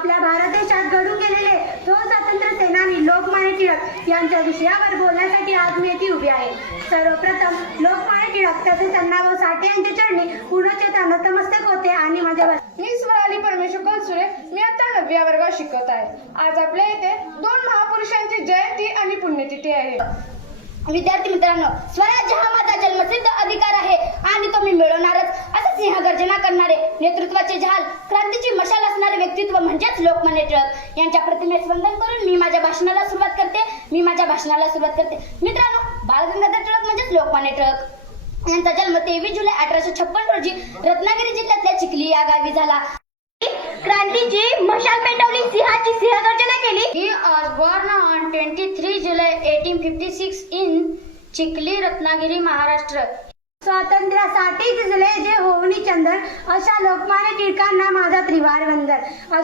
आपल्या भारत देशात घडून गेलेले दोन स्वातंत्र्य सेनानी लोकमान्य टिळक यांच्या विषयावर बोलण्यासाठी आज मी येथे उभी आहे। सर्वप्रथम लोकमान्य टिळक तसेच अण्णाभाऊ साठे यांच्या चरणी पूर्णचेता नतमस्तक होते आणि माझ्या मी स्वराली परमेश्वर कलसुरे, मी आता 9व्या वर्गात शिकत आहे। आज आपल्या इथे दोन महापुरुषांची जयंती आणि पुण्यतिथी आहे। विद्यार्थी मित्रांनो, स्वराज्य हा माझा जन्मसिद्ध अधिकार आहे आणि तो मी मिळवणारच असं सिंहगर्जना करणारे, नेतृत्वाचे झाल, क्रांतीची मशाल असणारे व्यक्तित्व म्हणजेच लोकमान्य टिळक यांच्या प्रतिमेस वंदन करून मी माझ्या भाषणाला सुरुवात करते। मित्रांनो, बाळ गंगाधर टिळक म्हणजेच लोकमान्य टिळक यांचा जन्म 23 जुलै 1856 रोजी रत्नागिरी जिल्ह्यातल्या चिखली या गावी झाला। क्रांतीची मशाल पेटवली, सिंहाची सिंहगर्जना केली। He was born on 23 July 1856 in Chikhli, Ratnagiri, Maharashtra. स्वातंत्र्यासाठी झिजले जे होऊनी चंदन, अशा लोकमान्य टिळकांना माझा त्रिवार वंदन।